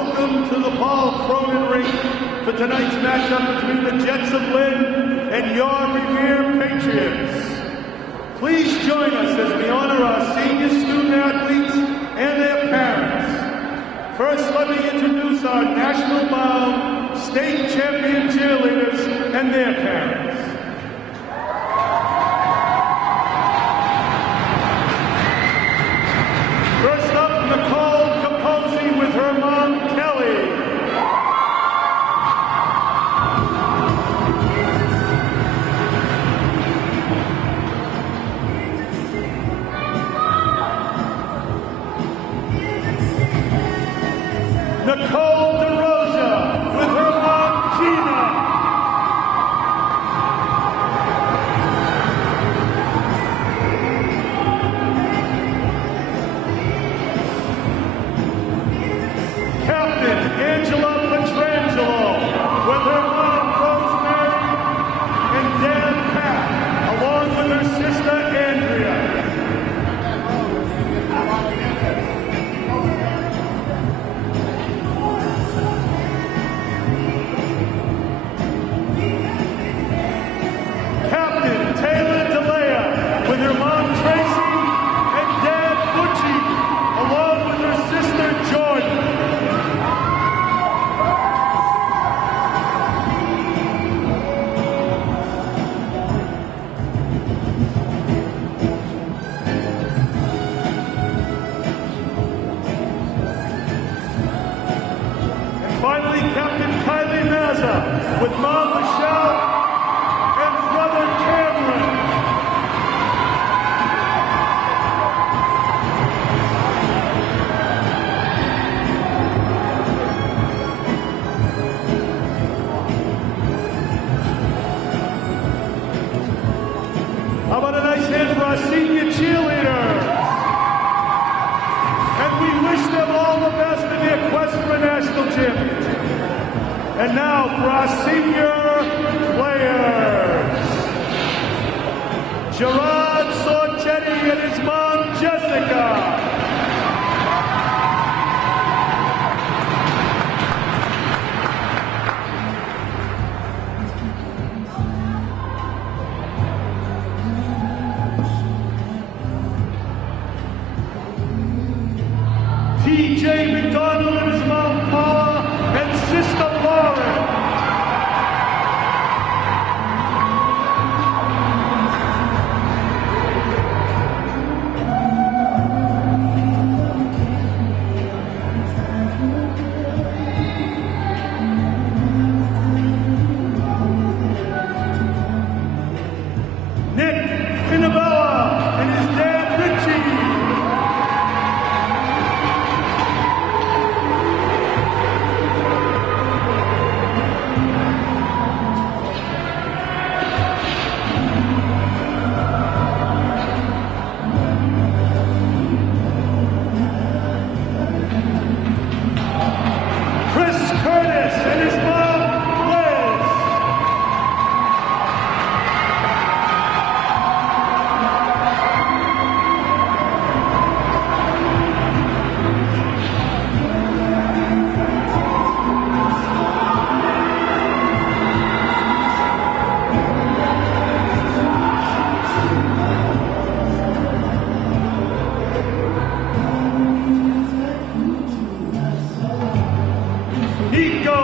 welcome to the Paul Cronin Rink for tonight's matchup between the Jets of Lynn and your revered Patriots. Please join us as we honor our senior student athletes and their parents. First, let me introduce our national-bound state champion cheerleaders and their parents. First up, Nicole Capozzi with her mom, Kelly. Nicole DeRosa with her mom, Gina. Captain Angela Petrangelo with her mom, Rosemary, and dad, Pat, along with her sister, Andrea. With her mom Tracy and dad Butchie, along with her sister Jordan. And finally, Captain Kylie Mazza with mom Michelle and brother Cameron. How about a nice hand for our senior cheerleaders? And we wish them all the best in their quest for a national championship. And now for our senior players. Gerard Sorchetti and his mom, Jessica. T.J. McDonald and his mom, Paula, and sister, Lauren. Nick Pinabella and his dad, Richie. Curtis and his mom, Liz. Nico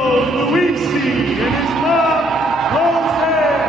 Luisi and his mom, Roseanne.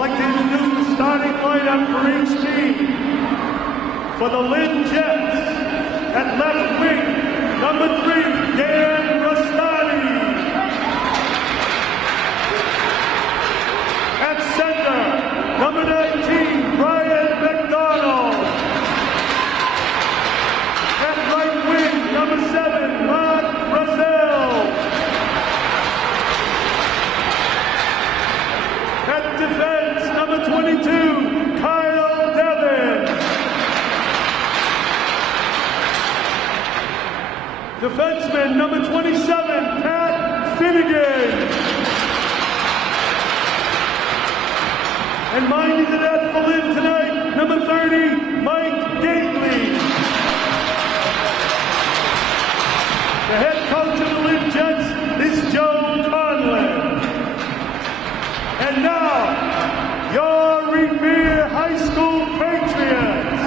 like to introduce the starting lineup for each team. For the Lynn Jets, at left wing, number 3, Dan Rastani. At center, number 19, Brian McDonald. At right wing, number 7, Mark Brazil. At defense, number 22, Kyle Devin. Defenseman, number 27, Pat Finnegan. And minding the net for Lynn tonight, number 30, Mike Gately. The head coach of the Lynn Jets is Joe Conlon. And now, your Revere High School Patriots.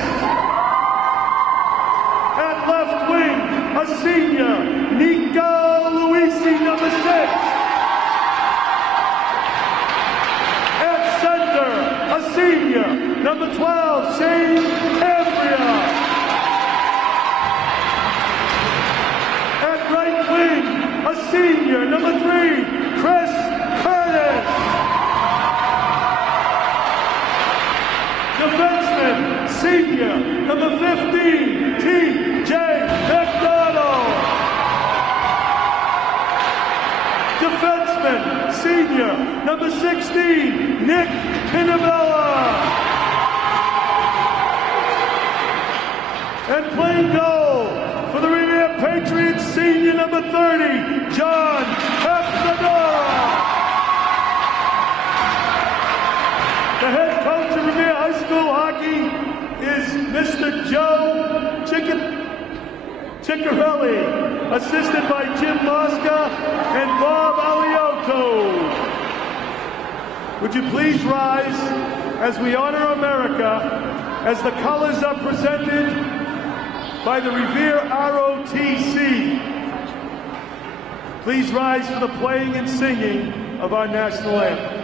At left wing, a senior, Nico Luisi, number 6. At center, a senior, number 12, Shane Ambria. At right wing, a senior, number 3, Chris Curtis. Defenseman, senior, number 15, T.J. McDonald. Defenseman, senior, number 16, Nick Pinabella. And playing goal for the Revere Patriots, senior, number 30, John Capsadora. The head coach of Revere High School Hockey is Mr. Joe Ciccarelli, assisted by Jim Mosca and Bob Aliotto. Would you please rise as we honor America as the colors are presented by the Revere ROTC. Please rise for the playing and singing of our national anthem.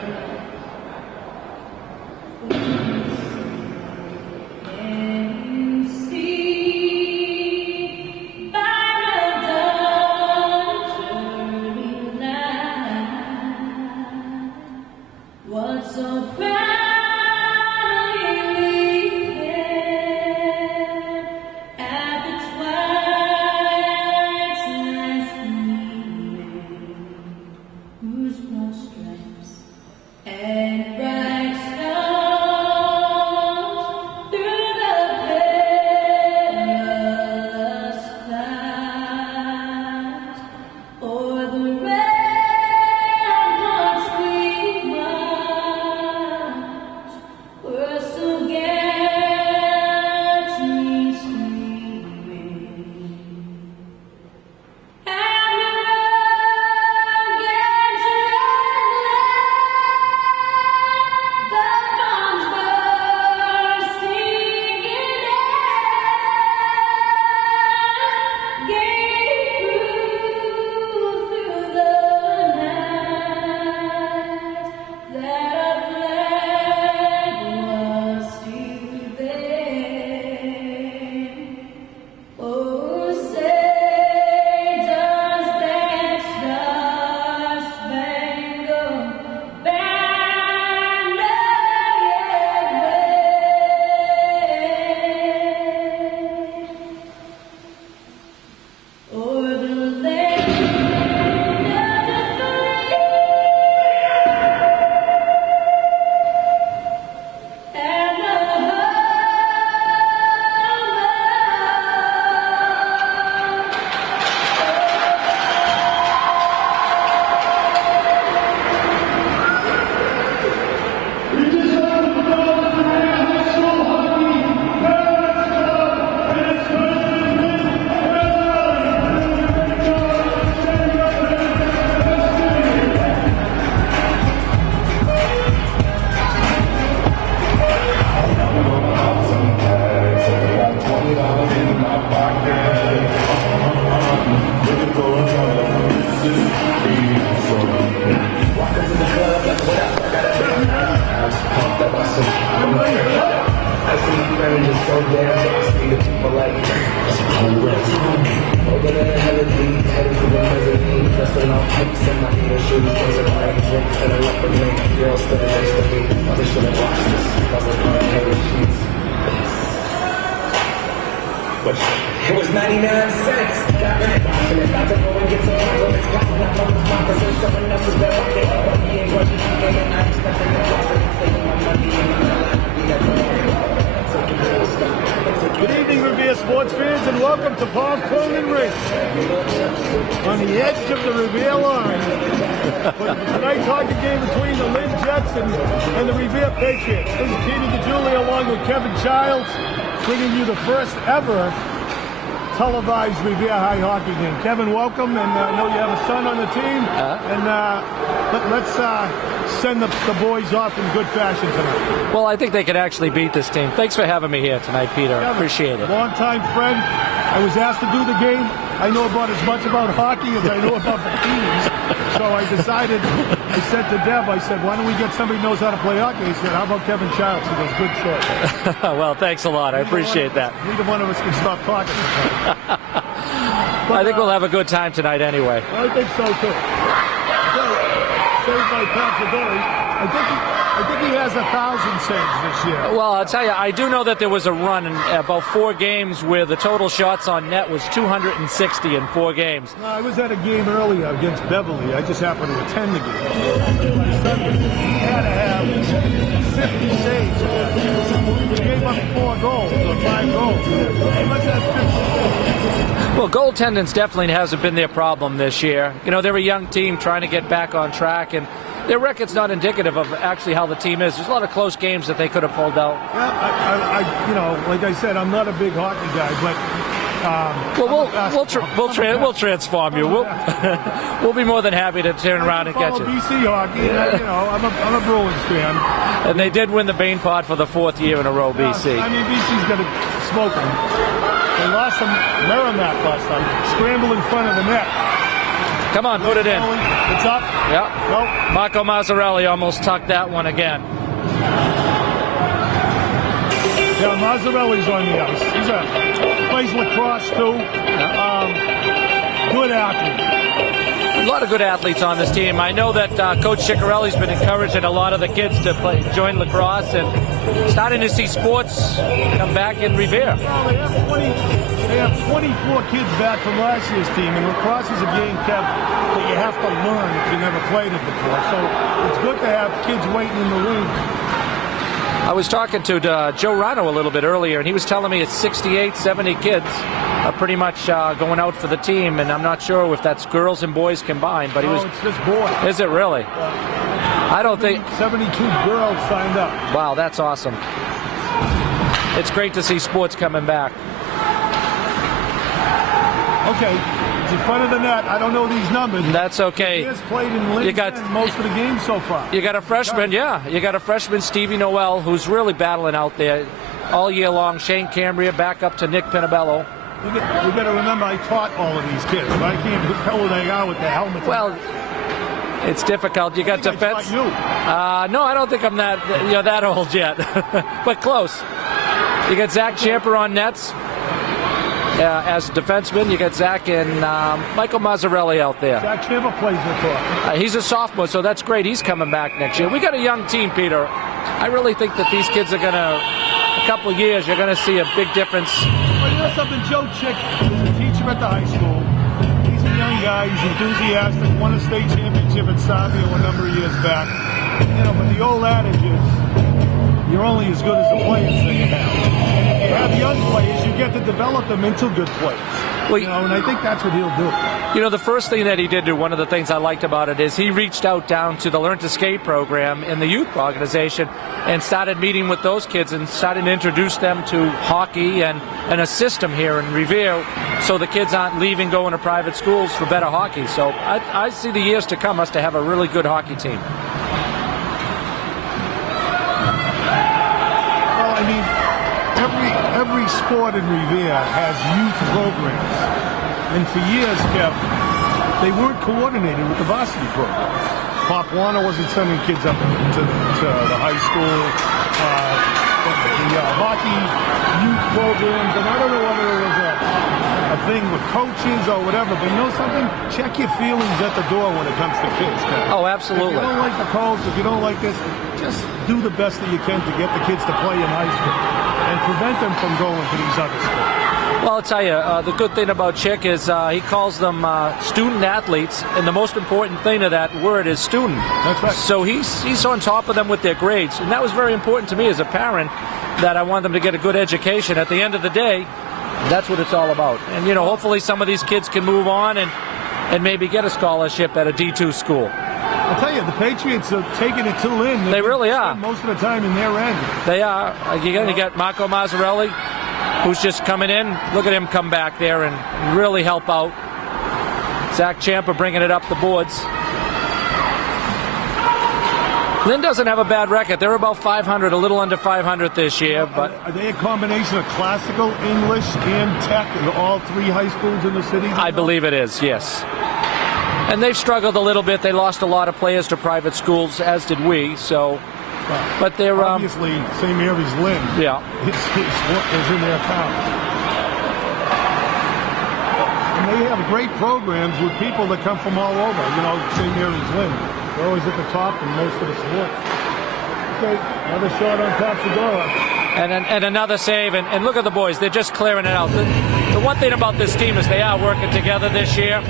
so damn nasty to people like me. Over there, hella deep, headed to the mezzanine. Dressing all pics in my ear shoes. Was a white drink and a leopard mink. Girl stood next to me. Mother should have watched this. Covered on paper sheets. But it was 99 cents. Got rid of it. About to go and get some compliments. Passing out from the pockets and someone else's back pocket. But he ain't grudging me, and I ain't stuck in the closet. Saving my money and my Good evening, Revere sports fans, and welcome to Paul Cronin Ring. On the edge of the Revere line, for tonight's hockey game between the Lynn Jets and the Revere Patriots. This is Peter DeJulia along with Kevin Childs, bringing you the first ever televised Revere High hockey game. Kevin, welcome, and I know you have a son on the team, and let's send the boys off in good fashion tonight. Well, I think they could actually beat this team. Thanks for having me here tonight, Peter. Kevin, appreciate it. Long-time friend. I was asked to do the game. I know about as much about hockey as I know about the teams. So I decided, I said to Deb, I said, why don't we get somebody who knows how to play hockey? He said, how about Kevin Childs? He goes, good choice. Well, thanks a lot. I appreciate that. Neither one of us can stop talking. I think we'll have a good time tonight anyway. I think so, too. Saved by Patrick. I think he has 1,000 saves this year. Well, I'll tell you, I do know that there was a run in about 4 games where the total shots on net was 260 in 4 games. No, I was at a game earlier against Beverly. I just happened to attend the game. My son, he had to have 50 saves. He gave up 4 goals or 5 goals. He must have 50. Well, goaltending definitely hasn't been their problem this year. You know, they're a young team trying to get back on track, and their record's not indicative of actually how the team is. There's a lot of close games that they could have pulled out. Yeah, you know, like I said, I'm not a big hockey guy, but we'll transform you. We'll be more than happy to turn around and get you. BC hockey, you know, I'm a Bruins fan. And they did win the Bain Pod for the 4th year in a row, BC. I mean, BC's going to smoke them. They lost some Merrimack last night. Scramble in front of the net. Come on, put it in. It's up. Yeah. Nope. Marco Mazzarelli almost tucked that one again. Yeah, Mazzarelli's on the ice. He plays lacrosse too. Good athlete. A lot of good athletes on this team. I know that Coach Ciccarelli's been encouraging a lot of the kids to join lacrosse and starting to see sports come back in Revere. Well, they have 24 kids back from last year's team, and lacrosse is a game, Kev, that you have to learn if you never played it before. So it's good to have kids waiting in the wings. I was talking to Joe Rano a little bit earlier, and he was telling me it's 68, 70 kids are pretty much going out for the team, and I'm not sure if that's girls and boys combined. But it's just boys. Is it really? I don't think 72 girls signed up. Wow, that's awesome. It's great to see sports coming back. Okay, it's in front of the net. I don't know these numbers. That's okay. He has played in Lynn most of the games so far. You got a freshman, You got a freshman, Stevie Noel, who's really battling out there all year long. Shane Cambria back up to Nick Pinabello. You got to remember, I taught all of these kids. But I can't tell who they are with the helmets. Well, it's difficult. You got defense. You. No, I don't think I'm that old yet, but close. You got Zach Champer on nets. As a defenseman, you got Zach and Michael Mazzarelli out there. Zach Chamber plays lacrosse. He's a sophomore, so that's great. He's coming back next year. We got a young team, Peter. I really think that these kids are going to, a couple of years, you're going to see a big difference. Well, you know something? Joe Chick is a teacher at the high school. He's a young guy. He's enthusiastic. Won a state championship at Savio a number of years back. You know, but the old adage is, you're only as good as the players that you have. And if you have young players, you get to develop them into good players. Well, you know, and I think that's what he'll do. You know, the first thing that he did do, one of the things I liked about it, is he reached out down to the Learn to Skate program in the youth organization and started meeting with those kids and started to introduce them to hockey and a system here in Revere so the kids aren't leaving, going to private schools for better hockey. So I see the years to come us to have a really good hockey team. Well, I mean, every sport in Revere has youth programs. And for years, Kev, they weren't coordinated with the varsity programs. Pop Warner wasn't sending kids up to the high school. hockey youth programs, and I don't know whether it was a thing with coaches or whatever, but you know something? Check your feelings at the door when it comes to kids, Ken. Oh, absolutely. If you don't like the calls, if you don't like this, just do the best that you can to get the kids to play in high school and prevent them from going to these other schools. Well, I'll tell you, the good thing about Chick is he calls them student athletes, and the most important thing of that word is student. That's right. So he's on top of them with their grades, and that was very important to me as a parent, that I want them to get a good education. At the end of the day, that's what it's all about. And, you know, hopefully some of these kids can move on and maybe get a scholarship at a D2 school. I'll tell you, the Patriots are taking it to Lynn. They really are. Most of the time in their end. They are. You got Marco Mazzarelli, who's just coming in. Look at him come back there and really help out. Zach Champa bringing it up the boards. Lynn doesn't have a bad record. They're about 500, a little under 500 this year. But are they a combination of classical, English, and tech in all three high schools in the city? I believe it is, yes. And they've struggled a little bit. They lost a lot of players to private schools, as did we. So, but they're obviously St. Mary's Lynn. Yeah, is in their town, and they have great programs with people that come from all over. You know, St. Mary's Lynn. They're always at the top in most of the sports. Okay, another shot on Tapsodora. And another save, and look at the boys. They're just clearing it out. The one thing about this team is they are working together this year.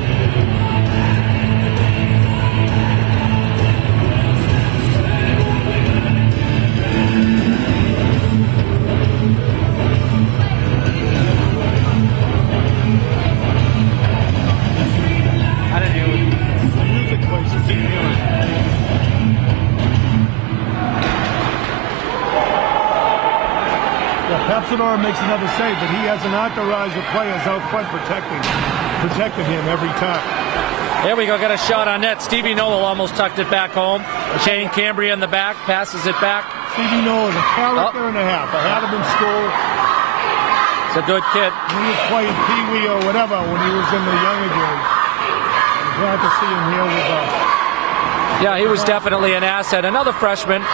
Tapsodora makes another save, but he has an entourage of players out front protecting him every time. There we go, got a shot on net. Stevie Noel almost tucked it back home. Shane Cambria in the back, passes it back. Stevie Noel is a character and a half. I had him in school. It's a good kid. He was playing Pee-wee or whatever when he was in the younger days. I'm glad to see him here with us. Yeah, he was definitely an asset. Another freshman.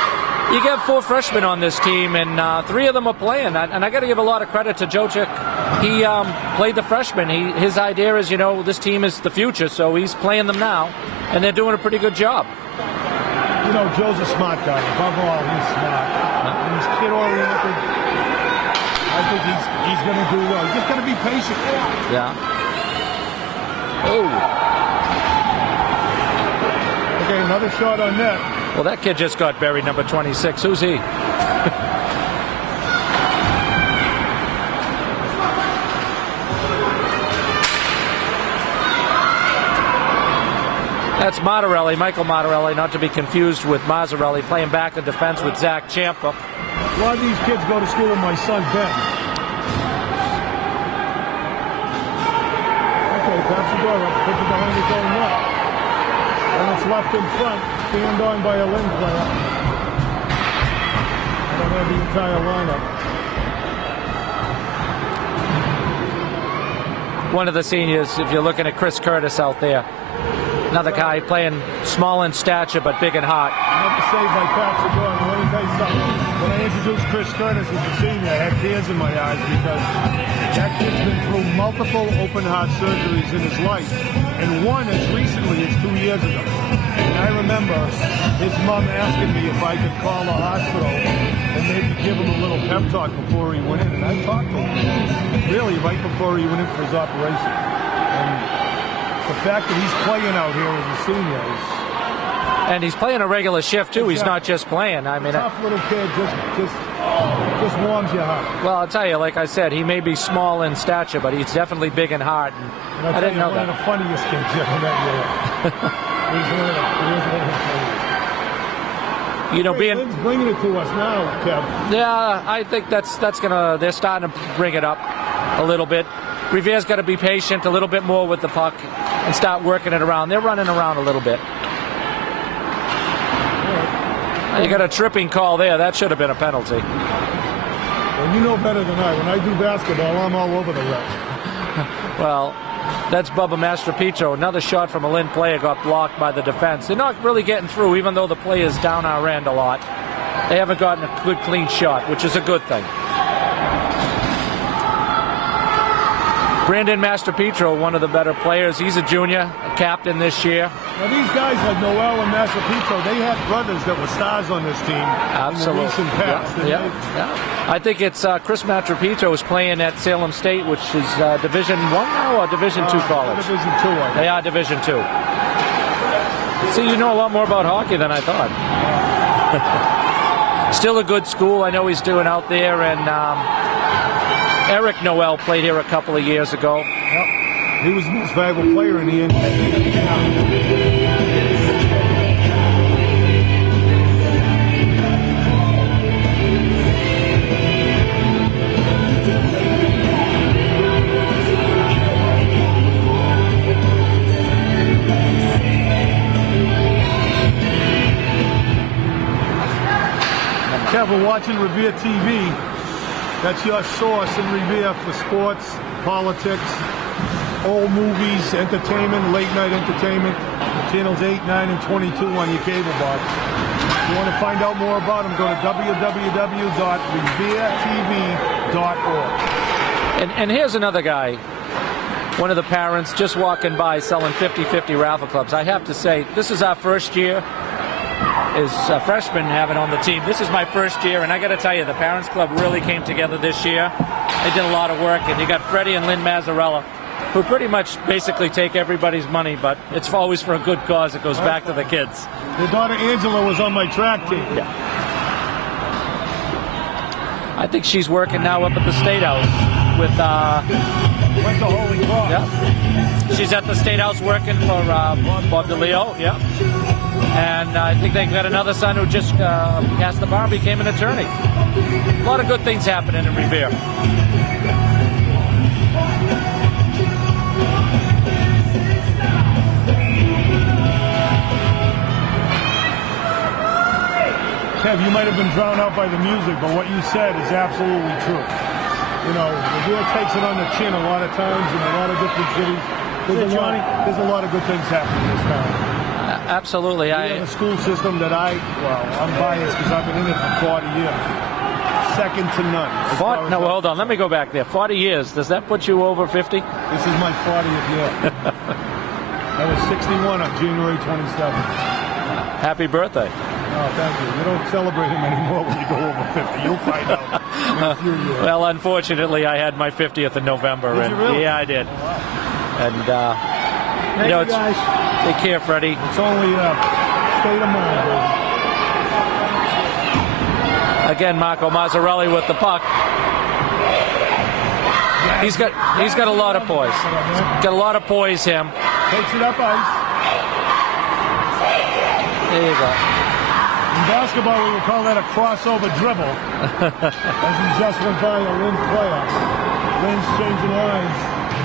You get 4 freshmen on this team, and 3 of them are playing. And I got to give a lot of credit to Jocic. He played the freshmen. His idea is, you know, this team is the future, so he's playing them now, and they're doing a pretty good job. You know, Joe's a smart guy. Above all, he's smart. And he's kid-oriented. I think he's going to do well. He's just going to be patient. Yeah. Oh. Okay, another shot on net. Well, that kid just got buried, number 26. Who's he? That's Mazzarelli, Michael Mazzarelli, not to be confused with Mazzarelli, playing back in defense with Zach Champa. A lot of these kids go to school with my son, Ben. Okay, Tapsodora, puts it behind his own net. And it's left in front, stand on by a Lynn player. I don't have the entire lineup. One of the seniors, if you're looking at Chris Curtis out there. Another guy playing small in stature but big in heart. Another save by Tapsodora. And let me tell you something. When I introduced Chris Curtis as a senior, I had tears in my eyes because that kid's been through multiple open heart surgeries in his life. And one as recently as 2 years ago. And I remember his mom asking me if I could call the hospital and maybe give him a little pep talk before he went in. And I talked to him, really, right before he went in for his operation. And the fact that he's playing out here as a senior is... And he's playing a regular shift, too. He's not just playing. I mean, tough little kid, just warms your heart. Well, I'll tell you, like I said, he may be small in stature, but he's definitely big in heart. And I didn't know that. One of the funniest kids you ever met. He's one of the you know, Lynn's bringing it to us now, Kev. Yeah, I think that's gonna. They're starting to bring it up a little bit. Rivier's got to be patient a little bit more with the puck and start working it around. They're running around a little bit. You got a tripping call there. That should have been a penalty. Well, you know better than I. When I do basketball, I'm all over the ref. Well, that's Bubba Mastropito. Another shot from a Lynn player got blocked by the defense. They're not really getting through, even though the play is down our end a lot. they haven't gotten a good, clean shot, which is a good thing. Brandon Mastropetro, one of the better players. He's a junior, a captain this year. Now these guys like Noel and Mastropetro, they had brothers that were stars on this team. Absolutely. In the recent past. Yeah. I think it's Chris Mastropetro is playing at Salem State, which is Division I now or Division II college? Division II. They are Division II. See, you know a lot more about hockey than I thought. Still a good school. I know he's doing out there, and Eric Noel played here a couple of years ago. Yep. He was the most valuable player in the NBA. Kevin, watching Revere TV, that's your source in Revere for sports, politics, old movies, entertainment, late night entertainment, channels 8, 9, and 22 on your cable box. If you want to find out more about them, go to www.reveretv.org. And here's another guy, one of the parents just walking by selling 50-50 raffle clubs. I have to say, this is our first year as a freshman having on the team. This is my first year, and I got to tell you, the Parents Club really came together this year. They did a lot of work, and you got Freddie and Lynn Mazzarella, who pretty much basically take everybody's money, but it's always for a good cause. It goes back to the kids. Your daughter Angela was on my track team. Yeah. I think she's working now up at the State House with... Went to Holy Cross. Yeah. She's at the State House working for Bob DeLeo. Yeah. And I think they've got another son who just passed the bar and became an attorney. A lot of good things happening in Revere. Kev, you might have been drowned out by the music, but what you said is absolutely true. You know, Revere takes it on the chin a lot of times in a lot of different cities. There's a lot of good things happening in this town. Absolutely. We have a school system that I'm biased because I've been in it for 40 years. Second to none. No, hold on. Let me go back there. 40 years. Does that put you over 50? This is my 40th year. I was 61 on January 27th. Happy birthday. Oh, thank you. You don't celebrate him anymore when you go over 50. You'll find out in a few years. Well, unfortunately, I had my 50th in November. Did you really? Yeah, I did. Oh, wow. And, Thank you guys. Take care, Freddie. It's only a state of mind, baby. Again, Marco Mazzarelli with the puck. He's got a lot of poise. Got a lot of poise, him. Takes it up ice. There you go. In basketball, we would call that a crossover dribble. As he just went by a Lynn player. Lynn's changing lines.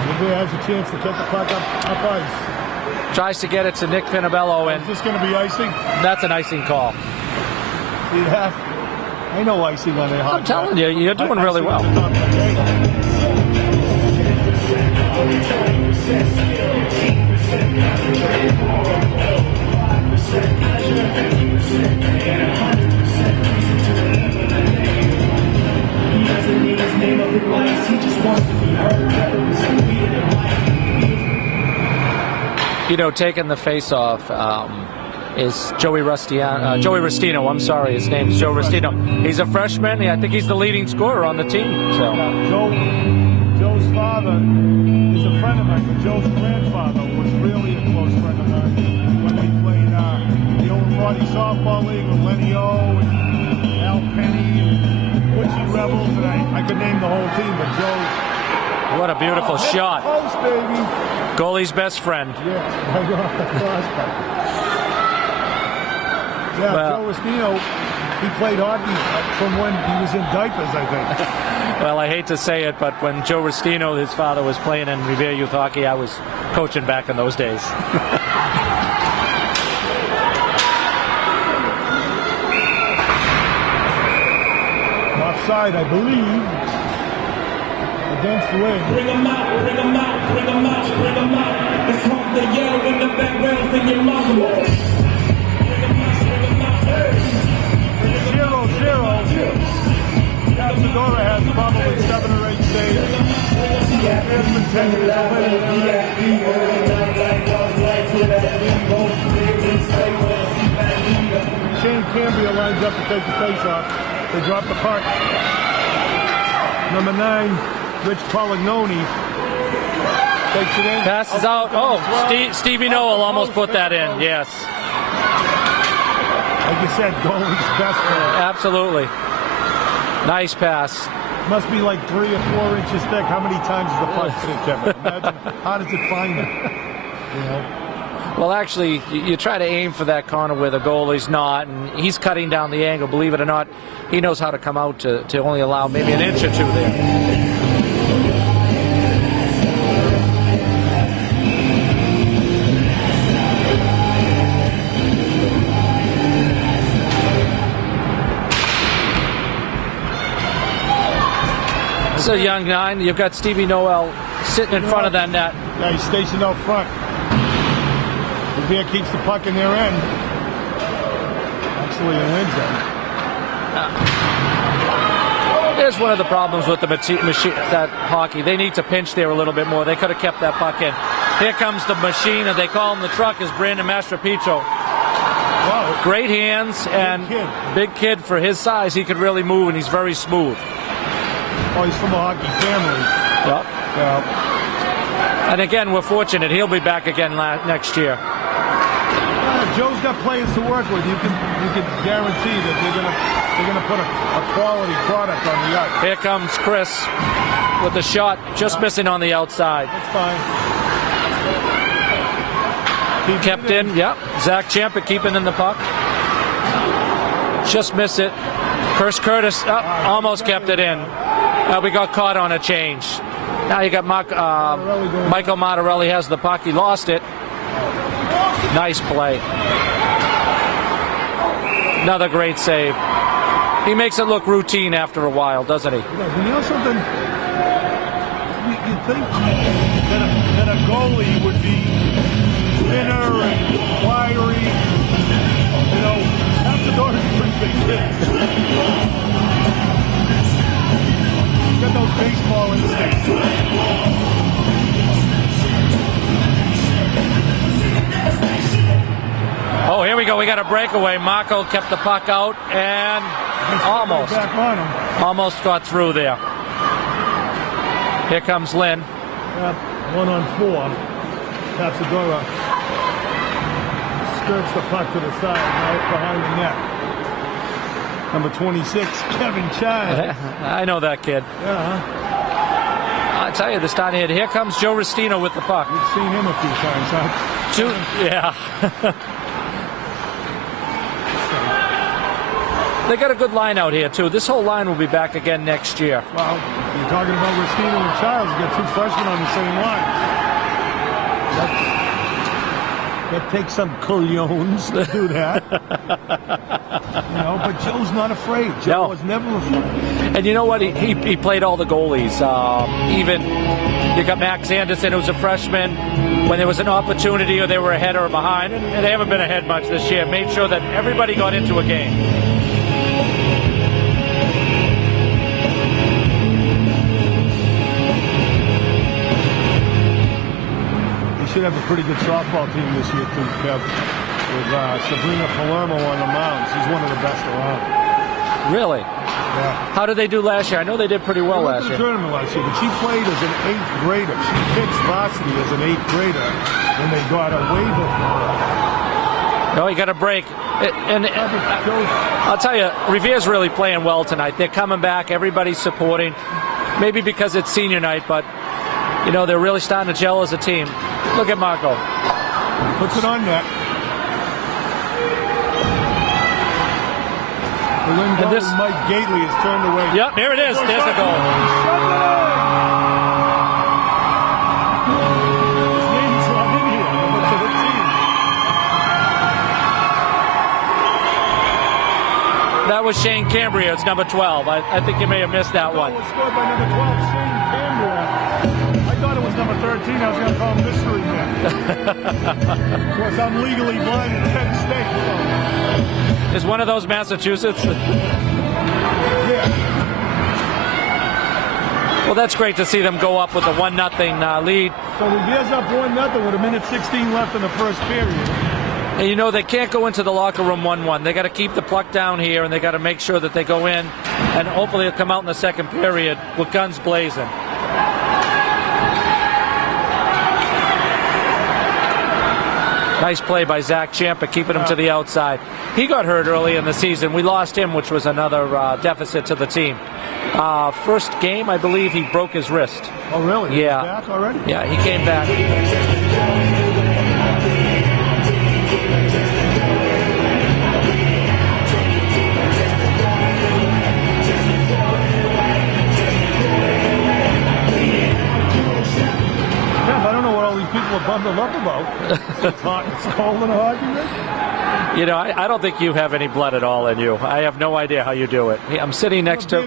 Revere has a chance to get the puck up ice. Tries to get it to Nick Pinabello, and is this going to be icing? That's an icing call. Yeah, I know icing on it. I'm telling you, you're doing really well. You know, taking the face-off is Joey Rustino. I'm sorry, his name's Joe Rustino. He's a freshman. I think he's the leading scorer on the team. So Joe's father is a friend of mine, but Joe's grandfather was really a close friend of mine when we played the old 40 softball league with Lenny O and Al Penny and Butchie Rebels, and I could name the whole team, but Joe. What a beautiful shot. Post, baby. Goalie's best friend. Yeah, right off the crossbar. Yeah, well, Joe Rustino, he played hockey from when he was in diapers, I think. Well, I hate to say it, but when Joe Rustino, his father, was playing in Revere Youth Hockey, I was coaching back in those days. Offside, I believe. Against Lynn. Bring them out, bring them out, bring them out, bring them out. It's hard to yell when the back rails in your mouth. Bring them out, bring them out. Casadora has probably 7 or 8 saves. Shane Cambria lines up to take the face-off. They drop the puck. Number 9, Rich Polignoni, takes it in. Passes out. Oh, Stevie Noel almost put that in. Yes. Like you said, goalie's best friend. Absolutely. Nice pass. Must be like 3 or 4 inches thick. How many times does the puck hit, Kevin? Imagine, how does it find it? You know? Well, actually, you try to aim for that corner where the goalie's not, and he's cutting down the angle. Believe it or not, he knows how to come out to only allow maybe an inch or 2 there. This is a young 9. You've got Stevie Noel sitting in front of that net. Yeah, he's stationed out front. Revere keeps the puck in their end. Actually, in Lynn's end. Here's one of the problems with the machine, that hockey. They need to pinch there a little bit more. They could have kept that puck in. Here comes the machine, and they call him the truck, is Brandon Mastropietro. Wow. Great hands and big kid for his size. He could really move, and he's very smooth. Oh, he's from a hockey family. Yep. Yeah. And again, we're fortunate. He'll be back again next year. Joe's got players to work with. You can guarantee that they're gonna put a quality product on the ice. Here comes Chris with the shot, just missing on the outside. That's fine. Kept in. Yep. Zach Champa keeping in the puck. Just miss it. Chris Curtis almost kept it in. We got caught on a change. Now you got Michael Martorelli has the puck. He lost it. Nice play. Another great save. He makes it look routine after a while, doesn't he? Yeah, you know something? You'd think that a goalie would be thinner and wiry. You know, Casadora's pretty big kid. Got those baseball instincts. Oh, here we go. We got a breakaway. Marco kept the puck out and almost got through there. Here comes Lynn. Yep, 1-on-4. Casadora skirts the puck to the side, right behind the net. Number 26, Kevin Child. I know that kid. Yeah. I tell you, the starting hit. Here comes Joe Restino with the puck. You've seen him a few times, huh? Yeah. They got a good line out here, too. This whole line will be back again next year. Well, you're talking about Restino and Childs. You got 2 freshmen on the same line. That takes some couillons to do that. You know, but Joe's not afraid. Joe was never afraid. And you know what? He played all the goalies. Even you got Max Anderson, who's a freshman. When there was an opportunity or they were ahead or behind, and they haven't been ahead much this year, made sure that everybody got into a game. Should have a pretty good softball team this year too, Kev. With Sabrina Palermo on the mound. She's one of the best around. Really? Yeah. How did they do last year? I know they did pretty well last year. Tournament last year, but she played as an 8th grader. She pitched varsity as an 8th grader when they got a waiver for her. No, you got a break. And I'll tell you, Revere's really playing well tonight. They're coming back. Everybody's supporting. Maybe because it's senior night, but you know, they're really starting to gel as a team. Look at Marco. Puts it on net. And this Mike Gately is turned away. Yep, there it is. There's the goal. His name's not in here. Number 13. That was Shane Cambria. It's number 12. I think you may have missed that one. It was scored by number 12, Shane Cambria. I thought it was number 13. I was going to call him Mystery Man. Of course, I'm legally blind in 10 states. So. Is one of those Massachusetts? Well, that's great to see them go up with a 1-0 lead. So Reviere's up 1-0 with 1:16 left in the first period. And you know, they can't go into the locker room 1-1. They got to keep the puck down here, and they got to make sure that they go in, and hopefully they'll come out in the second period with guns blazing. Nice play by Zach Ciampa, keeping him to the outside. He got hurt early in the season. We lost him, which was another deficit to the team. First game, I believe he broke his wrist. Oh, really? Yeah. He's back already? Yeah, he came back. People are bundled up about. It's hot. It's cold in a hockey rink. You know, I don't think you have any blood at all in you. I have no idea how you do it. I'm sitting next to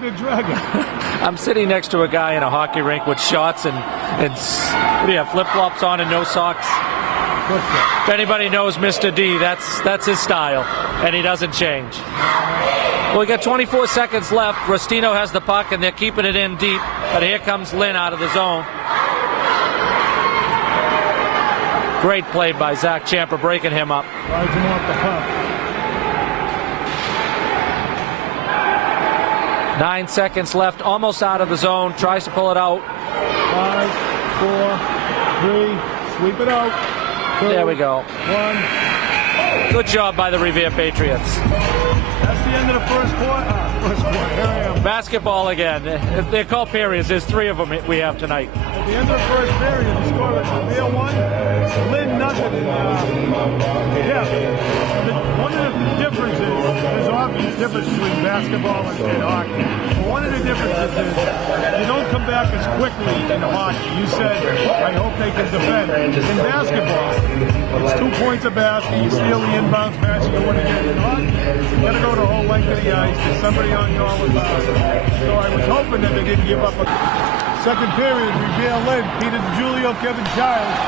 I'm sitting next to a guy in a hockey rink with shorts and what do you have, flip-flops on and no socks? If anybody knows Mr. D, that's his style, and he doesn't change. Well, we got 24 seconds left. Rustino has the puck, and they're keeping it in deep. But here comes Lynn out of the zone. Great play by Zach Ciampa, breaking him up. Rides him off the puck. 9 seconds left, almost out of the zone. Tries to pull it out. 5, 4, 3, sweep it out. 2, there we go. 1. Good job by the Revere Patriots. That's the end of the first quarter. Here I am. Basketball again. They're called periods. There's 3 of them we have tonight. At the end of the first period, the score is Revere 1, Lynn nothing. One of the differences, there's obvious difference between basketball and hockey. But one of the differences is you don't come back as quickly in hockey. You said, I hope they can defend. In basketball, it's 2 points a basket. You steal the inbounds pass, you win again. In hockey, you got to go the whole length of the ice. There's somebody on you all the time. So I was hoping that they didn't give up. Second period, Revere Lynn, Peter DiGiulio, Kevin Giles.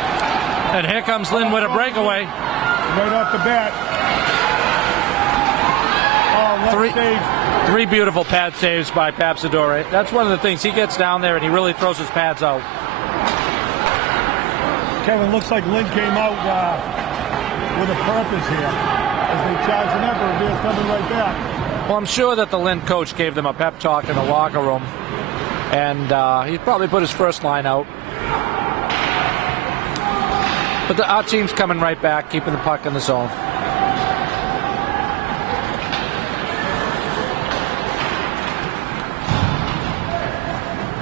And here comes Lynn with a breakaway. Right off the bat. Oh, left save. 3 beautiful pad saves by Papsadore. That's one of the things. He gets down there and he really throws his pads out. Kevin, looks like Lynn came out with a purpose here. As they charge an effort, Revere's coming right back. Well, I'm sure that the Lynn coach gave them a pep talk in the locker room. And he probably put his first line out. But our team's coming right back, keeping the puck in the zone.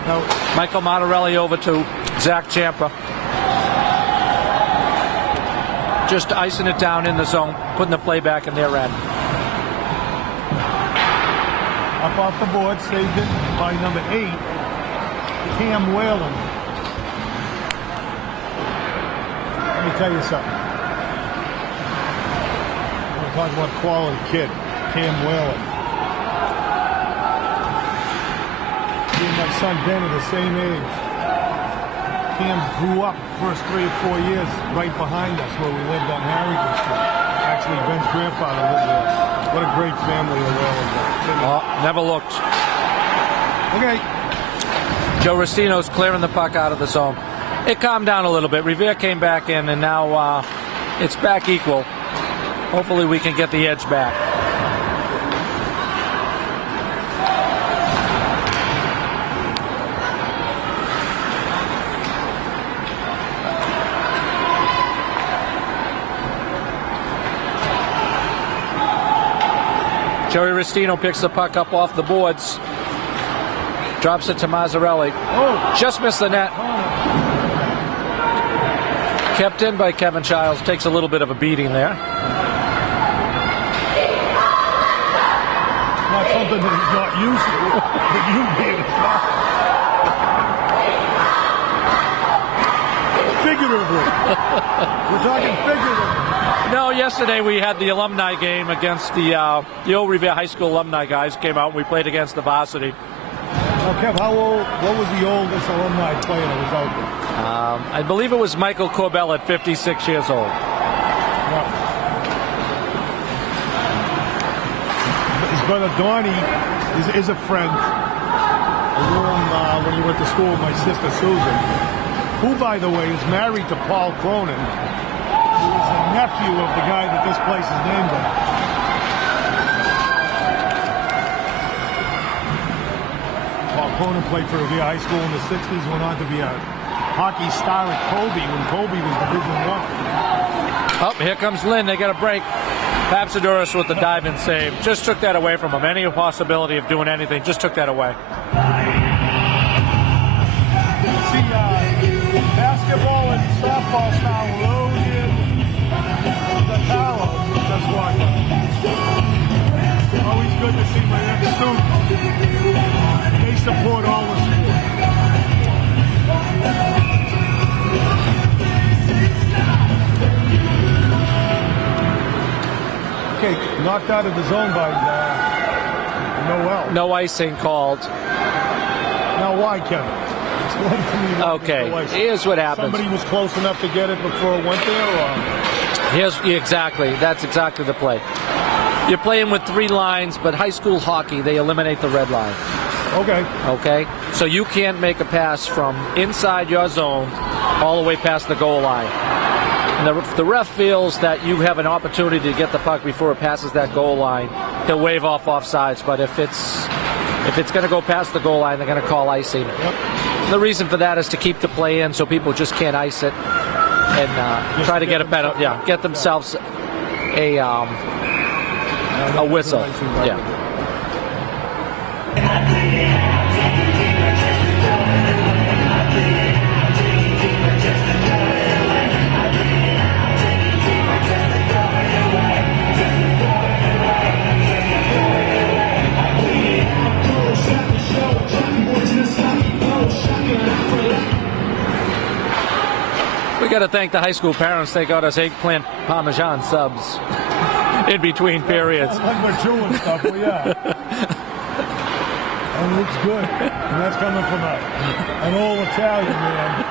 Now, Michael Martorelli over to Zach Ciampa. Just icing it down in the zone, putting the play back in their end. Up off the board, saved it by number 8, Cam Whalen. Let me tell you something. I'm talking about quality kid, Cam Whalen. Me and my son Ben are the same age. Cam grew up first 3 or 4 years right behind us where we lived on Harrington Street. Actually, Ben's grandfather lived there. What a great family the Whalens are. Oh, never looked. Okay. Joe Rustino's clearing the puck out of the zone. It calmed down a little bit. Revere came back in, and now it's back equal. Hopefully we can get the edge back. Joey Rustino picks the puck up off the boards. Drops it to Mazzarelli. Oh. Just missed the net. Kept in by Kevin Giles. Takes a little bit of a beating there. Not something that he's not used to. That you did. Figuratively. We're talking figuratively. No, yesterday we had the alumni game against the old Revere High School alumni guys. Came out and we played against the varsity. Now, Kev, what was the oldest alumni player that was out there? I believe it was Michael Corbell at 56 years old. Yeah. His brother Donnie is a friend. when he went to school with my sister Susan, who, by the way, is married to Paul Cronin, who is the nephew of the guy that this place is named after. Paul Cronin played for Revere High School in the 60s, went on to be a hockey star at Kobe when Kobe was Division I. Oh, here comes Lynn. They got a break. Papsadouris with the dive-in save. Just took that away from him. Any possibility of doing anything, just took that away. See, basketball and softball style loaded the Palo. That's why. Always good to see my ex-students. They support all the sports. Okay, knocked out of the zone by Noel. No icing called. Now why, Kevin? Explain to me. Okay, here's what happens. Somebody was close enough to get it before it went there, or? That's exactly the play. You're playing with 3 lines, but high school hockey, they eliminate the red line. Okay? So you can't make a pass from inside your zone all the way past the goal line. And the ref feels that you have an opportunity to get the puck before it passes that goal line, he'll wave off offsides. But if it's going to go past the goal line, they're going to call icing. Yep. The reason for that is to keep the play in so people just can't ice it and try to get a penalty. Yeah, get themselves a whistle. Yeah. We got to thank the high school parents. They got us eggplant Parmesan subs in between periods. Like we're chewing stuff, well, yeah. And it looks good. And that's coming from an old Italian man.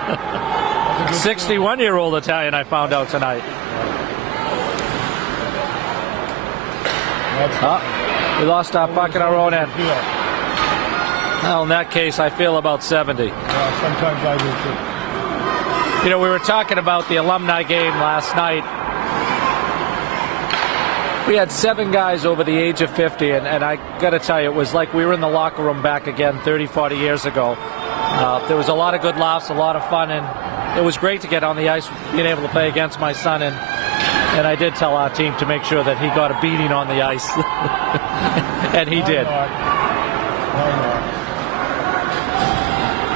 61-year-old Italian, I found out tonight. We lost our puck in our own end. Well, in that case, I feel about 70. Yeah, sometimes I do too. You know, we were talking about the alumni game last night. We had 7 guys over the age of 50, and I got to tell you, it was like we were in the locker room back again 30, 40 years ago. There was a lot of good laughs, a lot of fun, and it was great to get on the ice, being able to play against my son, and I did tell our team to make sure that he got a beating on the ice, and he did. Why not?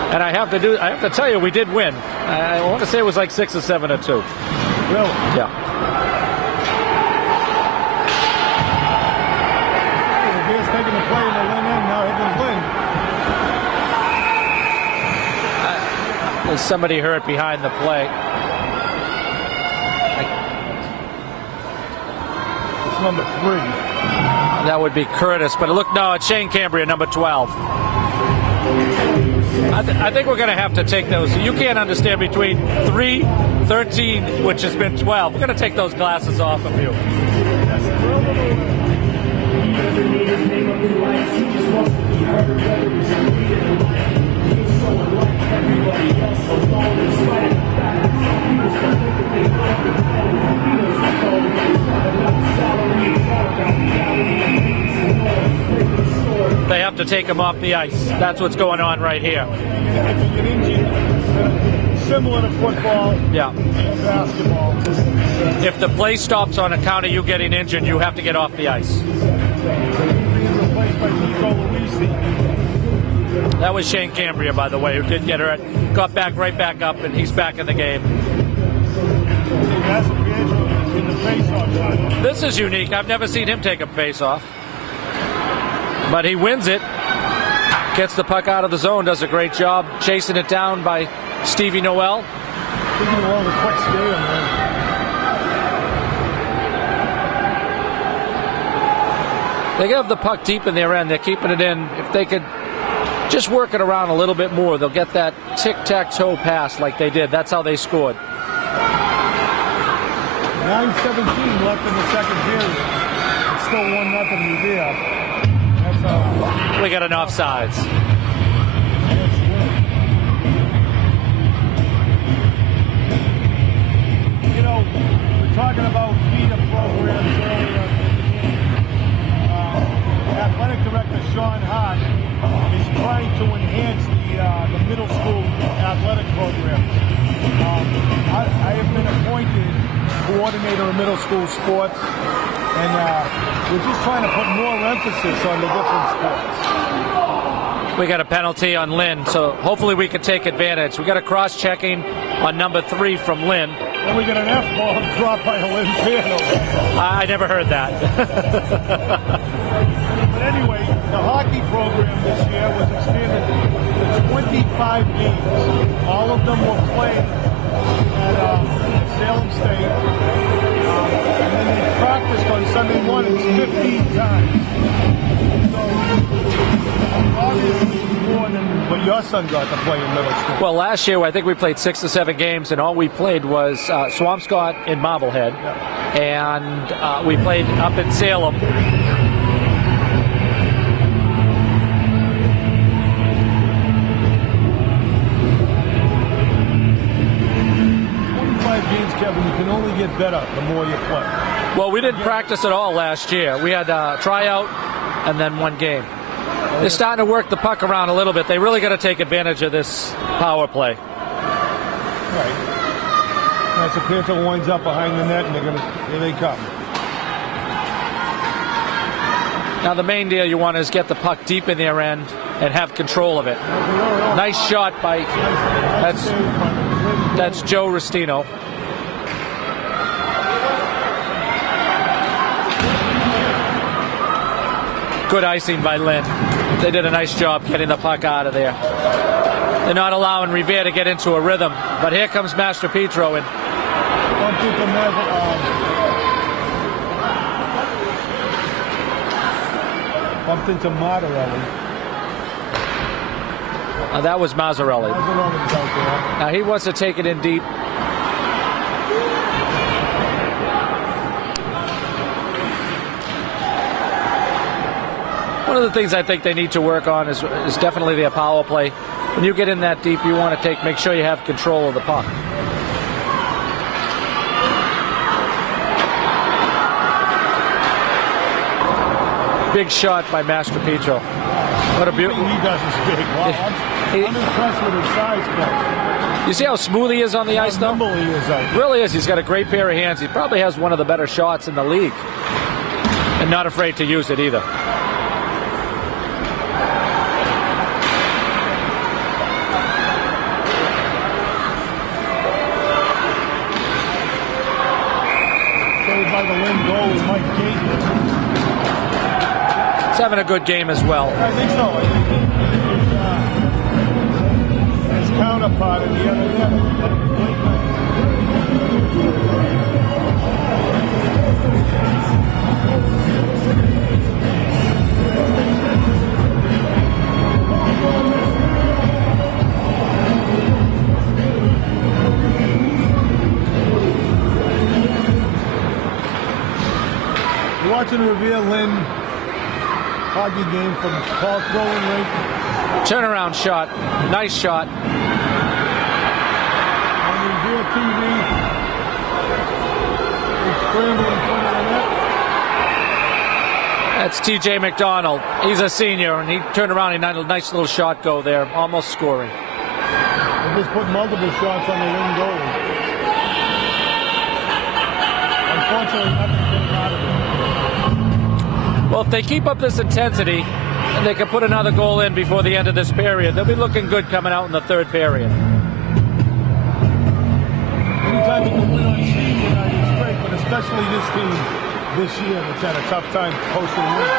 And I have to tell you, we did win. I want to say it was like 6 or 7 or 2. Really? Yeah. Beer's taking the play in the Lynn end. Now here comes Lynn. There's somebody hurt behind the play. It's number 3. That would be Curtis, but it's Shane Cambria, number 12. I think we're going to have to take those. You can't understand between 3, 13, which has been 12. We're going to take those glasses off of you. They have to take him off the ice. That's what's going on right here. Similar to football and basketball. If the play stops on account of you getting injured, you have to get off the ice. That was Shane Cambria, by the way, who did get hurt. Got right back up, and he's back in the game. This is unique. I've never seen him take a face-off. But he wins it. Gets the puck out of the zone. Does a great job chasing it down by Stevie Noel. Stevie Noel, the quick scale, man. They have the puck deep in their end. They're keeping it in. If they could just work it around a little bit more, they'll get that tic-tac-toe pass like they did. That's how they scored. 9:17 left in the second period. It's still 1-0 Revere. We got an offsides. You know, we're talking about feeder programs earlier. Athletic Director Sean Hart is trying to enhance the middle school athletic programs. I have been appointed coordinator of middle school sports, and we're just trying to put more emphasis on the different sports. We got a penalty on Lynn, so hopefully we can take advantage. We got a cross-checking on number 3 from Lynn. And we got an F-ball dropped by a Lynn fan. I never heard that. But anyway, the hockey program this year was expanded to 25 games. All of them were played at Salem State. And then they practiced on Sunday mornings 15 times. So, obviously, more than what your son got to play in middle school. Well, last year I think we played 6 or 7 games, and all we played was Swampscott and Marblehead. Yeah. And we played up in Salem. 25 games, Kevin, you can only get better the more you play. Well, we didn't practice at all last year. We had a tryout and then 1 game. They're starting to work the puck around a little bit. They really got to take advantage of this power play. Right. As the Panther winds up behind the net, and here they come. Now the main deal you want is get the puck deep in their end and have control of it. Nice shot by that's Joe Restino. Good icing by Lynn. They did a nice job getting the puck out of there. They're not allowing Revere to get into a rhythm, but here comes Master Petro and bumped into Mazzarelli. That was Mazzarelli. Mazzarelli's out there. Now he wants to take it in deep. One of the things I think they need to work on is definitely their power play. When you get in that deep, you want to make sure you have control of the puck. Big shot by Master Petro. What a beautiful. He does is big. Wow, I'm impressed with his size, Coach. You see how smooth he is on the ice, though? How nimble he is out there. Really is. He's got a great pair of hands. He probably has one of the better shots in the league. And not afraid to use it either. Saved by the Lynn goalie, Mike Gaten. He's having a good game as well. I think so. I think his counterpart in the other net. You're watching the Revere Lynn hockey game from Paul Crowlin Rink. Turnaround shot. Nice shot. On Revere TV. He's scrambling in front of the net. That's TJ McDonald. He's a senior, and he turned around and had a nice little shot go there, almost scoring. They just put multiple shots on the Lynn goalie. Unfortunately, nothing came out of it. Well, if they keep up this intensity, and they can put another goal in before the end of this period, they'll be looking good coming out in the third period. Anytime you can win on senior night is great, but especially this team this year that's had a tough time posting wins.